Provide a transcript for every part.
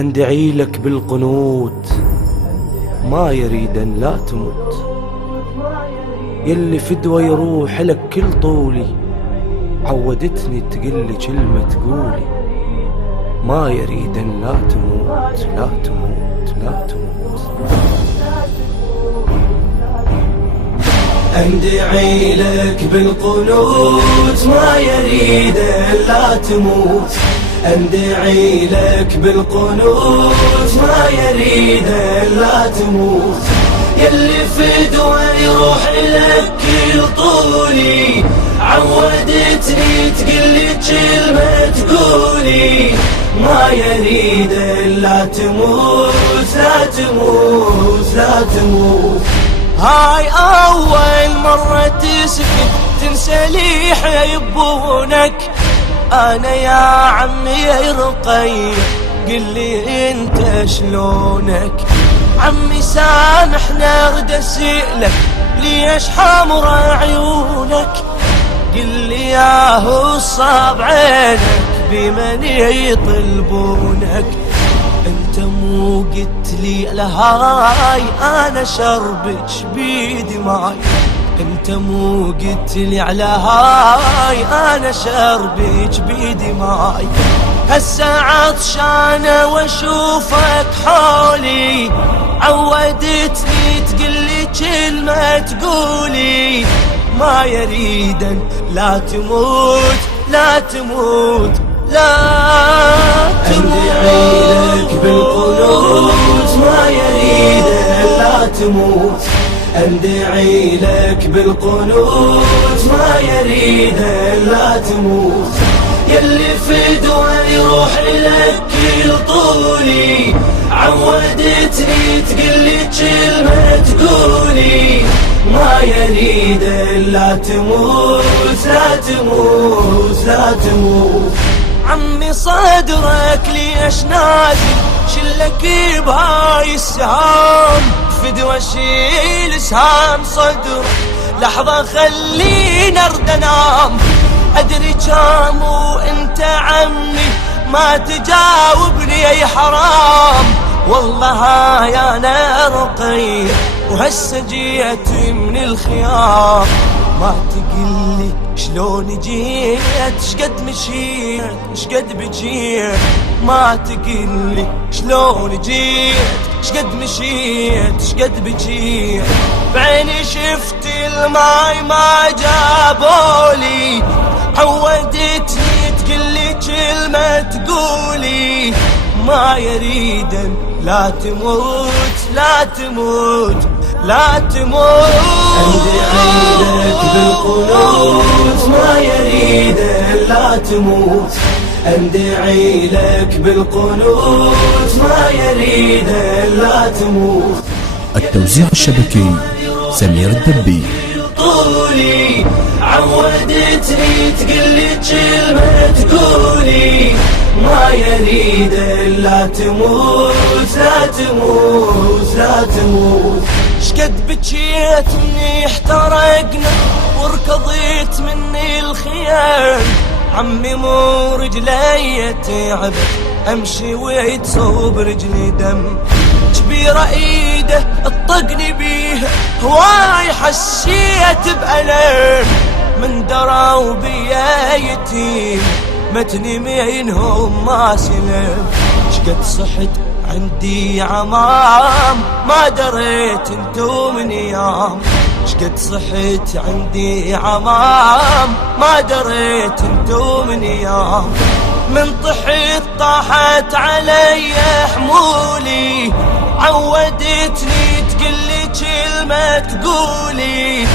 اندعي لك بالقنوت ما يريد ان لا تموت، يلي فدوى يروح لك كل طولي، عودتني تقلي كلمة تقولي ما يريد ان لا تموت لا تموت لا تموت. اندعي لك بالقنوت ما يريد ان لا تموت، اندعي لك بالقنوت ما يريد ان لا تموت، يلي فدوى يروح لك كل طولي، عودتني تقلي كلمة تقولي ما يريد ان لا تموت لا تموت لا تموت. هاي أول مرة تسكت تنسى حيبونك، أنا يا عمي يا رقي قلي انت شلونك، عمي سامحنا ارد اسألك ليش حمر عيونك، قلي ياهو صاب عينك بمن يطلبونك، انت مو قلت لي لهاي انا شربك بيدي ماي، انت مو قلت لي على هاي انا شربك بيدي ماي، هسه عطشانه واشوفك حولي، عودتني تقلي كلمه تقولي ما يريدن لا تموت لا تموت لا تموت. اندعي لك بالقنوت ما يريد ان لا تموت، اندعي لك بالقنوت ما يريد ان لا تموت، يلي فدوى يروح لك كل طولي، عودتني تقلي كلمة تقولي ما يريد ان لا تموت لا تموت لا تموت. عمي صدرك ليش نازل شلك بهاي السهام، فدوى شيل سهام صدر لحظة خلينا ارد انام، ادري كام وانت عمي ما تجاوبني اي حرام، والله هاي انا رقي وهسه جيت من الخيام، ما تقلي شلون جيت شقد مشيت شقد بجيت، ما تقلي شلون جيت شقد مشيت شقد بجيت، بعيني شفت الماي ما جابولي، عودتني تقلي كلمة تقولي ما يريدن لا تموت لا تموت لا تموت. اندعي لك بالقنوت ما يريد ان لا تموت، اندعي لك بالقنوت ما يريد ان لا تموت. التوزيع الشبكي سمير الدبي. طولي عودتني تقلي كلمة تقولي ما يريد ان لا تموت لا تموت لا تموت. شقد بجيت مني احترقنا وركضيت مني الخيام، عمي مو رجلي تعبت امشي ويتصوب رجلي دم، كبيرة ايده اطقني بيها هواي حسيت بألم، من دروا بيا يتيم متني منهم ما سلم، شقد صحت عندي عمام ما دريت انتو من ايام، شقد صحت عندي عمام ما دريت انتو من ايام، من طحت طاحت علي حمولي، عودتني تقلي كلمة تقولي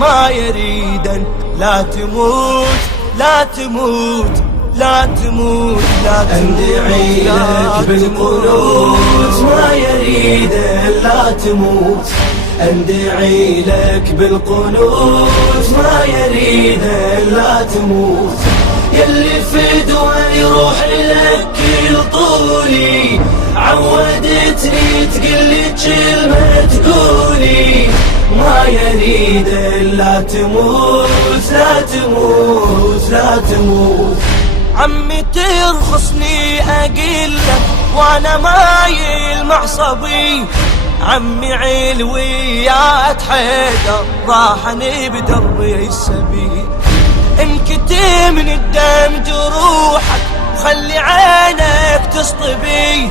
ما يريدن لا تموت لا تموت لا تموت لا تموت. اندعي لك بالقنوت ما يريد ان لا تموت، اندعي لك بالقنوت ما يريد ان لا تموت، يلي فدوى يروح لك كل طولي، عودتني تقلي كلمة تقولي ما يريد ان لا تموت لا تموت لا تموت. عمي ترخصني اقلك وانا مايل معصبي عمي علويات حيدر راحني بدربي السبيل. انكتم من الدم جروحك وخلي عينك تصطبي،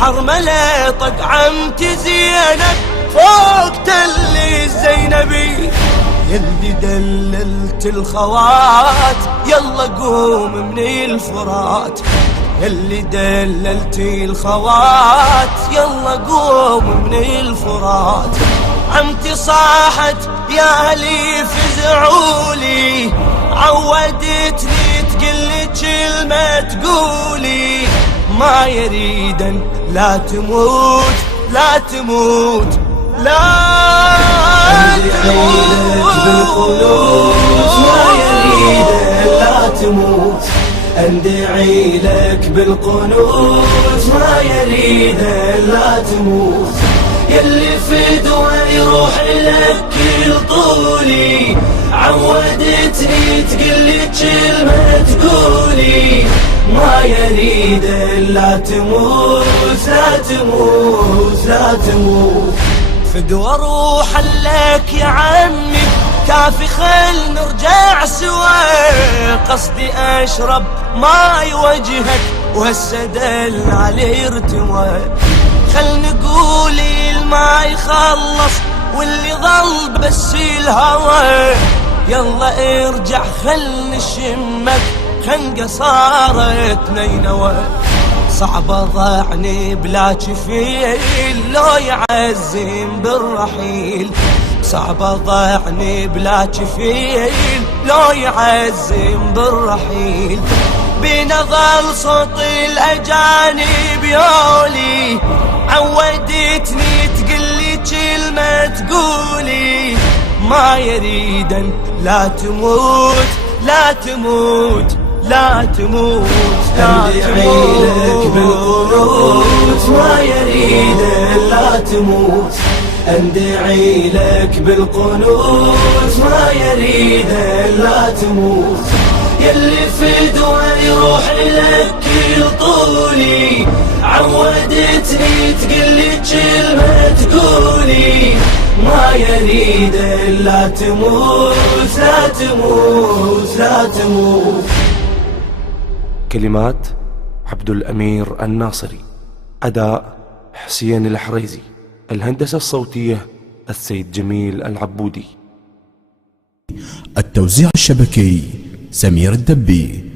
حرملة طق عمتي زينب فوق تل الزينبي. يلي دللت الخوات يلا قوم من الفرات، يلي دللت الخوات يلا قوم من الفرات. عمتي صاحت يا لي فزعولي، عودتني تقلي كلمة تقولي ما يريدن لا تموت لا تموت لا تموت. أندعي لك بالقنوت ما يريد لا تموت، يلي في دواء يروح لك كل طولي، عودتني تقلي كلمة تقولي ما يريد لا تموت لا تموت لا تموت. فدوى روح لك يا عمي كافي خل نرجع سوا، قصدي اشرب ماي وجهك وهالسدل علي ارتوى. خل نقول الماي خلص واللي ظل بس الهوى، يلا ارجع خل نشمك خنقة صارت نينوى. صعب ضاعني بلا جفيل لو يعزم بالرحيل، صعب ضاعني بلا جفيل لو يعزم بالرحيل. بينا ظل صوت الاجانب يولي، عودتني تقلي كلمة تقولي ما يريدن لا تموت لا تموت لا تموت لا تموت. بالقنوت ما يريد لا تموت، أندعي لك بالقنوت ما يريد لا تموت، يلي في دواء يروح لك كل طولي، عودتني تقلي كلمة تقولي ما يريد لا تموت لا تموت لا تموت. كلمات عبد الأمير الناصري، أداء حسين الحريزي، الهندسة الصوتية السيد جميل العبودي، التوزيع الشبكي سمير الدبي.